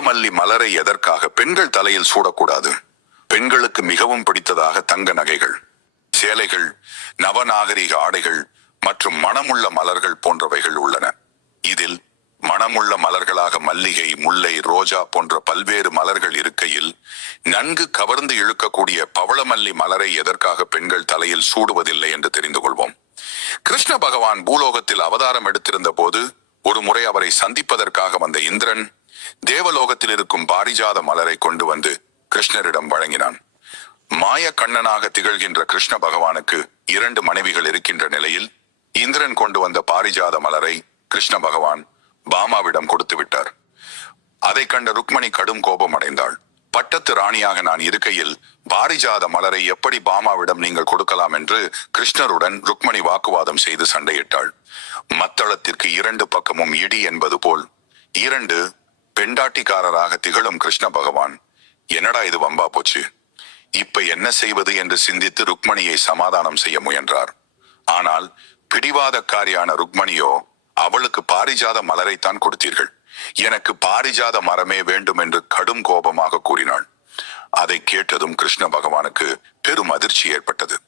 பவளமல்லி மலரை எதற்காக பெண்கள் தலையில் சூடக்கூடாது? பெண்களுக்கு மிகவும் பிடித்ததாக தங்க நகைகள், சேலைகள், நவநாகரிக ஆடைகள் மற்றும் மணமுள்ள மலர்கள் போன்றவைகள் உள்ளன. இதில் மணமுள்ள மலர்களாக மல்லிகை, முல்லை, ரோஜா போன்ற பல்வேறு மலர்கள் இருக்கையில் நன்கு கவர்ந்து இழுக்கக்கூடிய பவளமல்லி மலரை எதற்காக பெண்கள் தலையில் சூடுவதில்லை என்று தெரிந்து கொள்வோம். கிருஷ்ண பகவான் பூலோகத்தில் அவதாரம் எடுத்திருந்த போது ஒரு முறை அவரை சந்திப்பதற்காக வந்த இந்திரன் தேவலோகத்தில் இருக்கும் பாரிஜாத மலரை கொண்டு வந்து கிருஷ்ணரிடம் வழங்கினான். மாய கண்ணனாக திகழ்கின்ற கிருஷ்ண பகவானுக்கு 2 மனைவிகள் இருக்கின்ற நிலையில் இந்திரன் கொண்டு வந்த பாரிஜாத மலரை கிருஷ்ண பகவான் பாமாவிடம் கொடுத்து விட்டார். அதை கண்ட ருக்மணி கடும் கோபம் அடைந்தாள். பட்டத்து ராணியாக நான் இருக்கையில் பாரிஜாத மலரை எப்படி பாமாவிடம் நீங்கள் கொடுக்கலாம் என்று கிருஷ்ணருடன் ருக்மணி வாக்குவாதம் செய்து சண்டையிட்டாள். மத்தளத்திற்கு 2 பக்கமும் இடி என்பது போல் 2 பெண்டாட்டிக்காரராக திகழும் கிருஷ்ண பகவான், என்னடா இது வம்பா போச்சு, இப்ப என்ன செய்வது என்று சிந்தித்து ருக்மணியை சமாதானம் செய்ய முயன்றார். ஆனால் பிடிவாதக்காரியான ருக்மணியோ, அவளுக்கு பாரிஜாத மலரைத்தான் கொடுத்தீர்கள், எனக்கு பாரிஜாத மரமே வேண்டும் என்று கடும் கோபமாக கூறினாள். அதை கேட்டதும் கிருஷ்ண பகவானுக்கு பெரும் அதிர்ச்சி ஏற்பட்டது.